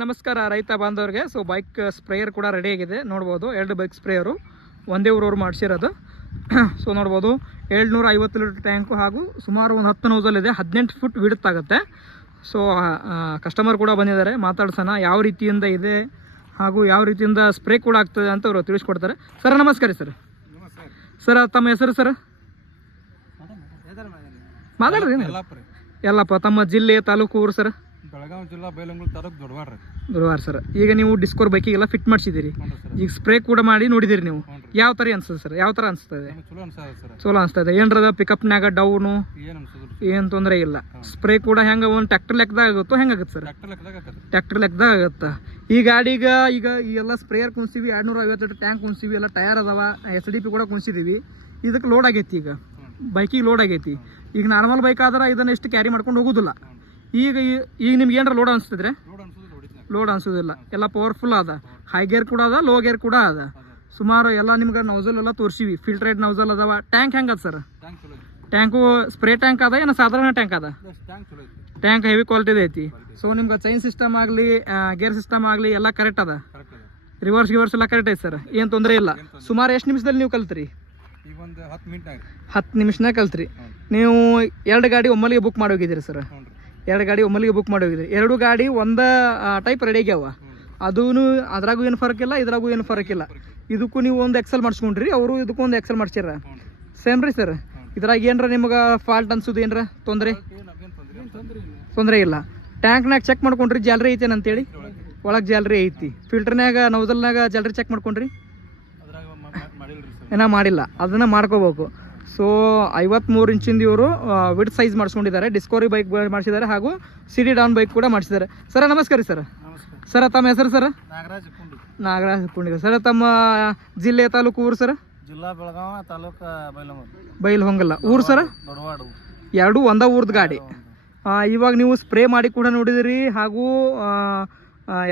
ನಮಸ್ಕಾರ ರೈತ ಬಾಂಧವರಿಗೆ. ಸೊ ಬೈಕ್ ಸ್ಪ್ರೇಯರ್ ಕೂಡ ರೆಡಿ ಆಗಿದೆ ನೋಡ್ಬೋದು. 2 ಬೈಕ್ ಸ್ಪ್ರೇಯರು ಒಂದೇ ಊರವರು ಮಾಡಿಸಿರೋದು. ಸೊ ನೋಡ್ಬೋದು 750 ಲೀಟರ್ ಟ್ಯಾಂಕು ಹಾಗೂ ಸುಮಾರು ಒಂದು 10 ನೋಸಲ್ ಇದೆ. 18 ಫುಟ್ ವಿಡ್ತಾಗುತ್ತೆ. ಸೊ ಕಸ್ಟಮರ್ ಕೂಡ ಬಂದಿದ್ದಾರೆ, ಮಾತಾಡ್ಸೋಣ ಯಾವ ರೀತಿಯಿಂದ ಇದೆ ಹಾಗೂ ಯಾವ ರೀತಿಯಿಂದ ಸ್ಪ್ರೇ ಕೂಡ ಆಗ್ತದೆ ಅಂತ ಅವರು ತಿಳಿಸ್ಕೊಡ್ತಾರೆ. ಸರ್ ನಮಸ್ಕಾರ ಸರ್. ಸರ್ ತಮ್ಮ ಹೆಸರು ಸರ್? ಮಾತಾಡ್ರಿ. ಎಲ್ಲಪ್ಪ. ತಮ್ಮ ಜಿಲ್ಲೆ ತಾಲೂಕು ಊರು ಸರ್? ಬೆಳಗಾವಿ ಜಿಲ್ಲಾ ಬೈಲಹೊಂಗಲ ತಾಲೂಕು ದೊಡ್ಡವಾರ ಸರ್. ಈಗ ನೀವು ಡಿಸ್ಕೋರ್ ಬೈಕಿಗೆಲ್ಲ ಫಿಟ್ ಮಾಡಿಸಿದ್ದೀರಿ, ಈಗ ಸ್ಪ್ರೇ ಕೂಡ ಮಾಡಿ ನೋಡಿದಿರಿ ನೀವು. ಯಾವ ಥರ ಅನ್ಸ್ತದೆ ಸರ್? ಯಾವ ಥರ ಅನಿಸ್ತದೆ? ಚಲೋ ಅನಿಸ್ತದೆ. ಏನರದ ಪಿಕಪ್ನಾಗ ಡೌನು ಏನು ತೊಂದರೆ ಇಲ್ಲ. ಸ್ಪ್ರೇ ಕೂಡ ಹೆಂಗೆ ಒಂದು ಟ್ಯಾಕ್ಟರ್ ಲೆಕ್ಕದಾಗ ಆಗುತ್ತೋ ಹೆಂಗಾಗುತ್ತೆ ಸರ್? ಟ್ಯಾಕ್ಟರ್ ಲೆಕ್ಕದಾಗ ಆಗುತ್ತೆ. ಈ ಗಾಡಿಗೆ ಈಗ ಈ ಎಲ್ಲ ಸ್ಪ್ರೇಯರ್ ಕುಣಿಸ್ತೀವಿ, 250 ಟ್ಯಾಂಕ್ ಕುಣಿಸ್ತೀವಿ, ಎಲ್ಲ ಟಯರ್ ಅದಾವ, SDP ಕೂಡ ಕುಣಿಸಿದ್ದೀವಿ. ಇದಕ್ಕೆ ಲೋಡ್ ಆಗೈತಿ, ಈಗ ಬೈಕಿಗೆ ಲೋಡ್ ಆಗೈತಿ. ಈಗ ನಾರ್ಮಲ್ ಬೈಕ್ ಆದ್ರೆ ಇದನ್ನು ಎಷ್ಟು ಕ್ಯಾರಿ ಮಾಡ್ಕೊಂಡು ಹೋಗೋದಿಲ್ಲ. ಈಗ ನಿಮ್ಗೆ ಏನಾರ ಲೋಡ್ ಅನಿಸ್ತಿದ್ರೆ? ಲೋಡ್ ಅನ್ಸೋದಿಲ್ಲ. ಎಲ್ಲ ಪವರ್ಫುಲ್ ಅದ. ಹೈ ಗೇರ್ ಕೂಡ ಅದ, ಲೋ ಗೇರ್ ಕೂಡ ಅದ. ಸುಮಾರು ಎಲ್ಲ ನಿಮ್ಗೆ ನೌಸಲ್ ಎಲ್ಲ ತೋರಿಸಿವಿ. ಫಿಲ್ಟ್ರೇಟ್ ನೌಸಲ್ ಅದಾವ. ಟ್ಯಾಂಕ್ ಹೆಂಗೆ ಅದ ಸರ್? ಟ್ಯಾಂಕು ಸ್ಪ್ರೇ ಟ್ಯಾಂಕ್ ಅದ ಏನು ಸಾಧಾರಣ ಟ್ಯಾಂಕ್ ಅದ? ಟ್ಯಾಂಕ್ ಹೆವಿ ಕ್ವಾಲಿಟಿದ ಐತಿ. ಸೊ ನಿಮ್ಗೆ ಚೈನ್ ಸಿಸ್ಟಮ್ ಆಗಲಿ, ಗೇರ್ ಸಿಸ್ಟಮ್ ಆಗಲಿ ಎಲ್ಲ ಕರೆಕ್ಟ್ ಅದ. ರಿವರ್ಸ್ ಎಲ್ಲ ಕರೆಕ್ಟ್ ಐತೆ ಸರ್, ಏನು ತೊಂದರೆ ಇಲ್ಲ. ಸುಮಾರು ಎಷ್ಟು ನಿಮಿಷದಲ್ಲಿ ನೀವು ಕಲ್ತ್ರಿ? 10 ನಿಮಿಷನಾಗ ಕಲ್ತ್ರಿ. ನೀವು 2 ಗಾಡಿ ಒಮ್ಮಲಿಗೆ ಬುಕ್ ಮಾಡಿ ಹೋಗಿದ್ದೀರಿ ಸರ್? 2 ಗಾಡಿ ಒಮ್ಮಲಿಗೆ ಬುಕ್ ಮಾಡಿ ಹೋಗಿದ್ರಿ. 2 ಗಾಡಿ ಒಂದೇ ಟೈಪ್ ರೆಡಿ ಆಗ್ಯಾವ. ಅದೂ ಅದ್ರಾಗೂ ಏನು ಫರಕ್ ಇಲ್ಲ, ಇದ್ರಾಗೂ ಏನು ಫರಕ್ ಇಲ್ಲ. ಇದಕ್ಕೂ ನೀವು ಒಂದು ಎಕ್ಸೆಲ್ ಮಾಡಿಸ್ಕೊಂಡ್ರಿ, ಅವರು ಇದಕ್ಕೂ ಒಂದು ಎಕ್ಸೆಲ್ ಮಾಡಿಸ್ಯಾರ. ಸೇಮ್ ರೀ ಸರ್. ಇದ್ರಾಗ ಏನರ ನಿಮ್ಗೆ ಫಾಲ್ಟ್ ಅನ್ಸೋದು ಏನರ ತೊಂದರೆ ಇಲ್ಲ. ಟ್ಯಾಂಕ್ನಾಗ ಚೆಕ್ ಮಾಡ್ಕೊಂಡ್ರಿ ಜಾಲರಿ ಐತೇನು ಅಂತೇಳಿ? ಒಳಗೆ ಜಾಲರಿ ಐತಿ. ಫಿಲ್ಟರ್ನಾಗ ನೌಸಲ್ನಾಗ ಜಾಲರಿ ಚೆಕ್ ಮಾಡ್ಕೊಂಡ್ರಿ? ಏನೋ ಮಾಡಿಲ್ಲ, ಅದನ್ನು ಮಾಡ್ಕೋಬೇಕು. ಸೊ 53 ಇಂಚಿಂದ ಇವರು ವಿಡ್ ಸೈಜ್ ಮಾಡಿಸ್ಕೊಂಡಿದ್ದಾರೆ. ಡಿಸ್ಕವರಿ ಬೈಕ್ ಮಾಡಿಸಿದ್ದಾರೆ ಹಾಗೂ CD ಡೌನ್ ಬೈಕ್ ಕೂಡ ಮಾಡಿಸಿದ್ದಾರೆ. ಸರ್ ನಮಸ್ಕಾರ ಸರ್. ಸರ್ ತಮ್ಮ ಹೆಸರು ಸರ್? ನಾಗರಾಜ್ ಕುಂಡಿಗ. ಸರ್ ತಮ್ಮ ಜಿಲ್ಲೆ ತಾಲೂಕು ಊರು ಸರ್? ಜಿಲ್ಲಾ ಬೆಳಗಾವಿ, ತಾಲೂಕು ಬೈಲಹೊಂಗಲ. ಊರು ಸರ್? ಎರಡು ಒಂದೇ ಊರ್ದ ಗಾಡಿ. ಇವಾಗ ನೀವು ಸ್ಪ್ರೇ ಮಾಡಿ ಕೂಡ ನೋಡಿದಿರಿ ಹಾಗೂ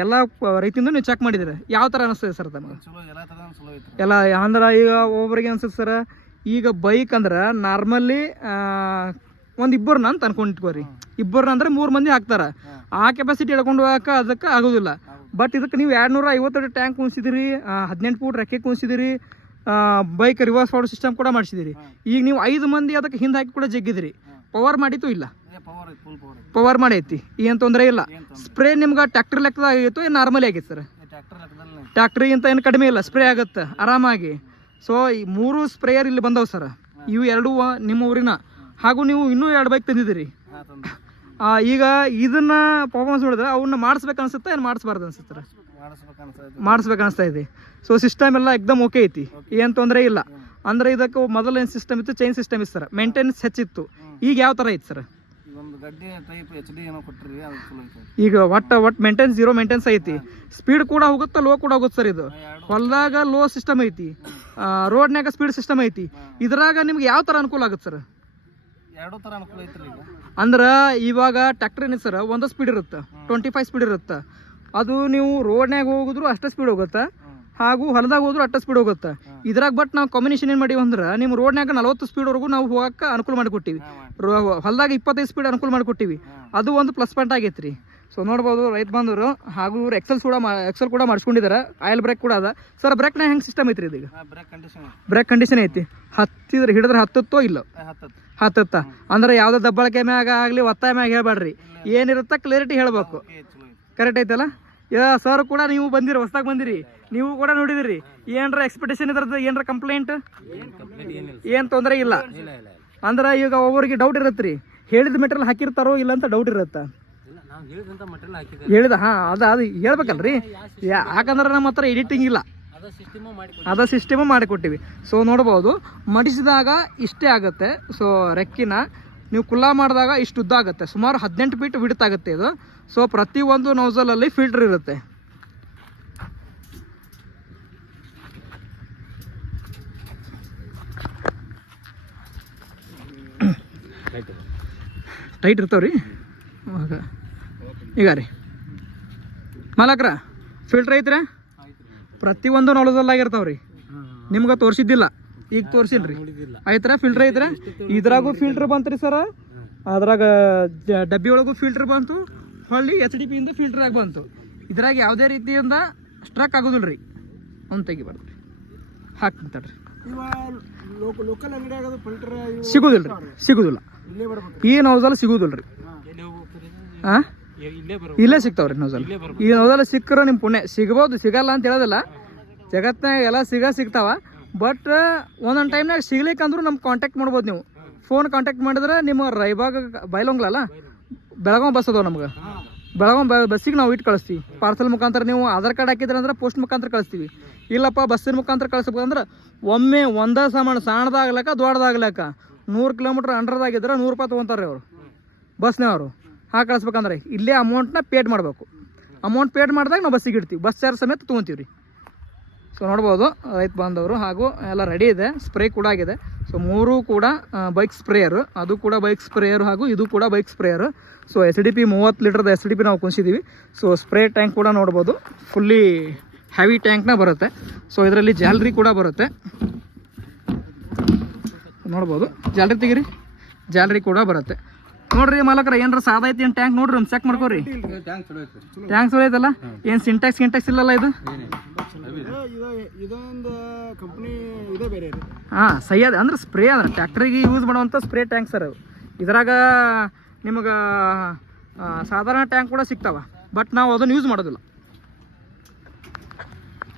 ಎಲ್ಲ ರೈತಿಂದ ನೀವು ಚೆಕ್ ಮಾಡಿದಿರಿ. ಯಾವ ಥರ ಅನಿಸ್ತದೆ ಸರ್ ತಮಗೆ? ಎಲ್ಲ ಅಂದ್ರೆ ಈಗ ಒಬ್ಬರಿಗೆ ಅನ್ಸುತ್ತೆ ಸರ್, ಈಗ ಬೈಕ್ ಅಂದ್ರೆ ನಾರ್ಮಲಿ ಒಂದು ಇಬ್ಬರನ್ನ ಅಂತ ಅನ್ಕೊಂಡಿಟ್ಕೋರಿ. ಇಬ್ಬರನ್ನ ಅಂದ್ರೆ 3 ಮಂದಿ ಹಾಕ್ತಾರೆ. ಆ ಕೆಪಾಸಿಟಿ ಹೇಳ್ಕೊಂಡು ಹೋಗಕ್ಕೆ ಅದಕ್ಕೆ ಆಗೋದಿಲ್ಲ. ಬಟ್ ಇದಕ್ಕೆ ನೀವು 250 ಟ್ಯಾಂಕ್ ಕುಣಿಸಿದಿರಿ, 18 ಫೂಟ್ ರೆಕ್ಕೆ ಕುಣಿಸಿದಿರಿ, ಬೈಕ್ ರಿವರ್ಸ್ ಫಾರ್ವರ್ಡ್ ಸಿಸ್ಟಮ್ ಕೂಡ ಮಾಡಿಸಿದಿರಿ. ಈಗ ನೀವು 5 ಮಂದಿ ಅದಕ್ಕೆ ಹಿಂದೆ ಹಾಕಿ ಕೂಡ ಜಗ್ಗಿದಿರಿ. ಪವರ್ ಮಾಡಿತ್ತು ಇಲ್ಲ? ಪವರ್ ಮಾಡೈತಿ, ಏನು ತೊಂದರೆ ಇಲ್ಲ. ಸ್ಪ್ರೇ ನಿಮ್ಗೆ ಟ್ಯಾಕ್ಟರ್ ಲೆಕ್ಕದಾಗ ಆಗಿತ್ತು, ಏನು ನಾರ್ಮಲಿ ಆಗಿತ್ತು ಸರ್? ಟ್ಯಾಕ್ಟ್ರಿಗಿಂತ ಏನು ಕಡಿಮೆ ಇಲ್ಲ, ಸ್ಪ್ರೇ ಆಗುತ್ತೆ ಆರಾಮಾಗಿ. ಸೊ ಈ 3 ಸ್ಪ್ರೇಯರ್ ಇಲ್ಲಿ ಬಂದವು ಸರ್. ಇವು 2 ನಿಮ್ಮ ಊರಿನ ಹಾಗೂ ನೀವು ಇನ್ನೂ 2 ಬೈಕ್ ತಂದಿದ್ದೀರಿ. ಈಗ ಇದನ್ನ ಪರ್ಫಾರ್ಮೆನ್ಸ್ ನೋಡಿದ್ರೆ ಅವನ್ನ ಮಾಡಿಸ್ಬೇಕು ಅನ್ಸುತ್ತೆ, ಏನು ಮಾಡಿಸ್ಬಾರ್ದು ಅನ್ಸುತ್ತೆ? ಮಾಡಿಸ್ಬೇಕು ಅನಿಸ್ತಾ ಇದೆ. ಸೊ ಸಿಸ್ಟಮ್ ಎಲ್ಲ ಎಕ್ದಮ್ ಓಕೆ ಐತಿ, ಏನು ತೊಂದರೆ ಇಲ್ಲ. ಅಂದರೆ ಇದಕ್ಕೆ ಮೊದಲು ಏನು ಸಿಸ್ಟಮ್ ಇತ್ತು, ಚೈನ್ ಸಿಸ್ಟಮ್ ಇತ್ತು ಸರ್. ಮೇಂಟೆನೆನ್ಸ್ ಹೆಚ್ಚಿತ್ತು. ಈಗ ಯಾವ ಥರ ಐತಿ ಸರ್? ಈಗ ಒಟ್ಟು ಮೇಂಟೆನ್ಸ್ 0 ಮೇಂಟೆನ್ಸ್ ಐತಿ. ಸ್ಪೀಡ್ ಕೂಡ ಹೋಗುತ್ತೆ, ಲೋ ಕೂಡ ಹೋಗುತ್ತೆ ಸರ್. ಇದು ಹೊಲದಾಗ ಲೋ ಸಿಸ್ಟಮ್ ಐತಿ, ರೋಡ್ನಾಗ ಸ್ಪೀಡ್ ಸಿಸ್ಟಮ್ ಐತಿ. ಇದ್ರಾಗ ನಿಮ್ಗೆ ಯಾವ ಥರ ಅನುಕೂಲ ಆಗುತ್ತೆ ಸರ್? 2 ಥರ ಅನುಕೂಲ ಐತ್ರಿ. ಅಂದ್ರೆ ಇವಾಗ ಟ್ಯಾಕ್ಟರ್ ಏನಿದೆ ಸರ್, ಒಂದು ಸ್ಪೀಡ್ ಇರುತ್ತೆ, 25 ಸ್ಪೀಡ್ ಇರುತ್ತೆ. ಅದು ನೀವು ರೋಡ್ನಾಗ ಹೋಗಿದ್ರು ಅಷ್ಟೇ ಸ್ಪೀಡ್ ಹೋಗುತ್ತೆ ಹಾಗೂ ಹೊಲದಾಗ ಹೋದ್ರು ಅಷ್ಟೇ ಸ್ಪೀಡ್ ಹೋಗುತ್ತೆ. ಇದ್ರಾಗ ಬಟ್ ನಾವು ಕಾಂಬಿನೇಷನ್ ಏನು ಮಾಡೀವಿ ಅಂದ್ರೆ, ನಿಮ್ಮ ರೋಡ್ನಾಗ 40 ಸ್ಪೀಡ್ವರೆಗೂ ನಾವು ಹೋಗಕ್ಕೆ ಅನುಕೂಲ ಮಾಡಿಕೊಟ್ಟಿವಿ. ಹೊಲದಾಗ 25 ಸ್ಪೀಡ್ ಅನುಕೂಲ ಮಾಡಿಕೊಟ್ಟಿವಿ. ಅದು ಒಂದು ಪ್ಲಸ್ ಪಾಯಿಂಟ್ ಆಗೈತೆ ರೀ. ಸೊ ನೋಡ್ಬೋದು ರೈತ ಬಂದವರು. ಹಾಗೂ ಇವ್ರು ಎಕ್ಸೆಲ್ ಕೂಡ ಮಾಡಿಸ್ಕೊಂಡಿದ್ದಾರೆ. ಆಯಿಲ್ ಬ್ರೇಕ್ ಕೂಡ ಅದ ಸರ್. ಬ್ರೇಕ್ನ ಹೆಂಗೆ ಸಿಸ್ಟಮ್ ಐತ್ರಿ ಇದೀಗ? ಬ್ರೇಕ್ ಕಂಡೀಷನ್ ಐತಿ. ಹಿಡಿದ್ರೆ ಹತ್ತತ್ತೋ ಇಲ್ಲ? ಹತ್ತತ್ತ. ಅಂದ್ರೆ ಯಾವುದೋ ದಬ್ಬಳಕೆ ಮ್ಯಾಗ ಆಗಲಿ ಒತ್ತಾಯ ಮ್ಯಾಗ ಹೇಳ್ಬೇಡ್ರಿ, ಏನಿರುತ್ತ ಕ್ಲಿಯರಿಟಿ ಹೇಳ್ಬೇಕು. ಕರೆಕ್ಟ್ ಐತಲ್ಲ? ಸರ್ ಕೂಡ ನೀವು ಬಂದಿರಿ, ಹೊಸದಾಗಿ ಬಂದಿರಿ, ನೀವು ಕೂಡ ನೋಡಿದಿರಿ. ಏನರ ಎಕ್ಸ್ಪೆಕ್ಟೇಷನ್ ಇದ್ರದ್ದು, ಏನರ ಕಂಪ್ಲೇಂಟ್? ಏನು ತೊಂದರೆ ಇಲ್ಲ. ಅಂದ್ರೆ ಈಗ ಒಬ್ಬರಿಗೆ ಡೌಟ್ ಇರತ್ತೆ ರೀ, ಹೇಳಿದ ಮೆಟೀರಿಯಲ್ ಹಾಕಿರ್ತಾರೋ ಇಲ್ಲ ಅಂತ ಡೌಟ್ ಇರುತ್ತೆ. ಹೇಳಿದ ಅದು ಹೇಳ್ಬೇಕಲ್ರಿ. ಯಾಕಂದ್ರೆ ನಮ್ಮ ಹತ್ರ ಎಡಿಟಿಂಗ್ ಇಲ್ಲ, ಅದ ಸಿಸ್ಟಮು ಮಾಡಿಕೊಟ್ಟಿವಿ. ಸೊ ನೋಡ್ಬೋದು ಮಡಿಸಿದಾಗ ಇಷ್ಟೇ ಆಗುತ್ತೆ. ಸೊ ರೆಕ್ಕಿನ ನೀವು ಕುಲ್ಲಾ ಮಾಡಿದಾಗ ಇಷ್ಟು ಉದ್ದ ಆಗುತ್ತೆ. ಸುಮಾರು 18 ಫೀಟ್ ವಿಡ್ತಾಗುತ್ತೆ ಇದು. ಸೊ ಪ್ರತಿಯೊಂದು ನೋಸಲಲ್ಲಿ ಫಿಲ್ಟರ್ ಇರುತ್ತೆ. ಟೈಟ್ ಇರ್ತಾವ್ರಿ. ಈಗ ರೀ ಮಾಲಕ್ರ ಫಿಲ್ಟರ್ ಐತ್ರಿ, ಪ್ರತಿಯೊಂದು ನೋಸಲ್ಲಾಗಿರ್ತಾವ್ರಿ. ನಿಮ್ಗೆ ತೋರಿಸಿದ್ದಿಲ್ಲ, ಈಗ ತೋರಿಸಿಲ್ರಿ. ಆಯ್ತರ ಫಿಲ್ಟರ್ ಐತ್ರಿ. ಇದ್ರಾಗೂ ಫಿಲ್ಟರ್ ಬಂತ್ರಿ ಸರ, ಅದ್ರಾಗ ಡಬ್ಬಿ ಒಳಗೂ ಫಿಲ್ಟರ್ ಬಂತು, ಹೊಳ್ಳಿ SDP ಇಂದ ಫಿಲ್ಟರ್ ಆಗಿ ಬಂತು. ಇದ್ರಾಗ ಯಾವುದೇ ರೀತಿಯಿಂದ ಸ್ಟ್ರಕ್ ಆಗೋದಿಲ್ಲ ರೀ ಅವ್ನು ತೆಗಿಬಾರ್ದು ರೀ ಹಾಕ್ತೀನಿ ತಡ್ರಿ ಲೋಕಲ್ ಅಂಗಡಿಯಾಗ ಫಿಲ್ಟರ್ ಸಿಗೋದಿಲ್ಲ ರೀ ಸಿಗೋದಿಲ್ಲ ಇಲ್ಲೇ ಬರ್ಬೇಕು ಈ ನೌಜಲ್ ಸಿಗೋದಿಲ್ಲ ರೀ ಹಾಂ ಇಲ್ಲೇ ಸಿಗ್ತಾವ್ರಿ ನೌಜಲ್ ಈ ನೌಜಲ್ ಸಿಕ್ಕರೆ ನಿಮ್ಮ ಪುಣ್ಯ ಸಿಗ್ಬೋದು ಸಿಗಲ್ಲ ಅಂತ ಹೇಳೋದಿಲ್ಲ ಜಗತ್ನಾಗ ಎಲ್ಲ ಸಿಗ್ತಾವ ಬಟ್ ಒಂದೊಂದು ಟೈಮ್ನಾಗ ಸಿಗ್ಲಿಕ್ಕಂದ್ರೂ ನಮ್ಗೆ ಕಾಂಟ್ಯಾಕ್ಟ್ ಮಾಡ್ಬೋದು ನೀವು ಫೋನ್ ಕಾಂಟ್ಯಾಕ್ಟ್ ಮಾಡಿದ್ರೆ ನಿಮ್ಮ ರಾಯಬಾಗ ಬೈಲೊಂಗ್ಲಲ್ಲ ಬೆಳಗಾವ್ ಬಸ್ ಅದಾವ ನಮ್ಗೆ ಬೆಳಗಾವ್ ಬಸ್ಸಿಗೆ ನಾವು ಇಟ್ಟು ಕಳಿಸ್ತೀವಿ ಪಾರ್ಸಲ್ ಮುಖಾಂತರ ನೀವು ಆಧಾರ್ ಕಾರ್ಡ್ ಹಾಕಿದ್ರೆ ಅಂದ್ರೆ ಪೋಸ್ಟ್ ಮುಖಾಂತರ ಕಳಿಸ್ತೀವಿ ಇಲ್ಲಪ್ಪ ಬಸ್ಸಿನ ಮುಖಾಂತರ ಕಳಿಸ್ಬೇಕಂದ್ರೆ ಒಮ್ಮೆ ಒಂದೇ ಸಾಮಾನು ಸಣ್ಣದಾಗ್ಲಕ್ಕ ದೊಡ್ಡದಾಗ್ಲಕ್ಕ 100 ಕಿಲೋಮೀಟ್ರ್ ಅಂಡ್ರದಾಗಿದ್ರೆ 100 ರೂಪಾಯಿ ತೊಗೊತಾರೆ ಅವರು ಬಸ್ನವರು ಹಾಕಿ ಕಳಿಸ್ಬೇಕಂದ್ರೆ ಇಲ್ಲೇ ಅಮೌಂಟ್ನ ಪೇಡ್ ಮಾಡಬೇಕು ಅಮೌಂಟ್ ಪೇಡ್ ಮಾಡಿದಾಗ ನಾವು ಬಸ್ಸಿಗೆ ಇಡ್ತೀವಿ ಬಸ್ ಚಾರ್ಜ್ ಸಮೇತ ತೊಗೊತೀವಿ ರೀ ಸೊ ನೋಡ್ಬೋದು ರೈತ ಬಾಂಧವರು ಹಾಗೂ ಎಲ್ಲ ರೆಡಿ ಇದೆ ಸ್ಪ್ರೇ ಕೂಡ ಆಗಿದೆ ಸೊ 3 ಕೂಡ ಬೈಕ್ ಸ್ಪ್ರೇಯರು ಅದು ಕೂಡ ಬೈಕ್ ಸ್ಪ್ರೇಯರು ಹಾಗೂ ಇದು ಕೂಡ bike sprayer so SDP 30 ಲೀಟರ್ದ SDP ನಾವು ಕುಣಿಸಿದ್ದೀವಿ ಸೊ ಸ್ಪ್ರೇ ಟ್ಯಾಂಕ್ ಕೂಡ ನೋಡ್ಬೋದು ಫುಲ್ಲಿ ಹೆವಿ ಟ್ಯಾಂಕ್ನ ಬರುತ್ತೆ ಸೊ ಇದರಲ್ಲಿ ಜಾಲರಿ ಕೂಡ ಬರುತ್ತೆ ನೋಡ್ಬೋದು ಜಾಲರಿ ತೆಗಿರಿ ಜಾಲರಿ ಕೂಡ ಬರುತ್ತೆ ನೋಡ್ರಿ ಮಾಲಕರ ಏನಾರ ಸಾದ ಐತಿ ಏನು ಟ್ಯಾಂಕ್ ನೋಡ್ರಿ ಒಂದು ಚೆಕ್ ಮಾಡ್ಕೋರಿ ಟ್ಯಾಂಕ್ ಚಲೋ ಐತಲ್ಲ ಏನು ಸಿಂಟ್ಯಾಕ್ಸ್ ಇಲ್ಲಲ್ಲ ಇದು ಇದೊಂದು ಕಂಪ್ನಿ ಇದೇ ಬೇರೆ ಹಾಂ ಸೈಯದ್ ಅಂದ್ರೆ ಸ್ಪ್ರೇ ಅಂದ್ರೆ ಟ್ಯಾಕ್ಟ್ರಿಗೆ ಯೂಸ್ ಮಾಡುವಂಥ ಸ್ಪ್ರೇ ಟ್ಯಾಂಕ್ ಸರ್ ಅವು ಇದ್ರಾಗ ನಿಮಗೆ ಸಾಧಾರಣ ಟ್ಯಾಂಕ್ ಕೂಡ ಸಿಗ್ತಾವೆ ಬಟ್ ನಾವು ಅದನ್ನು ಯೂಸ್ ಮಾಡೋದಿಲ್ಲ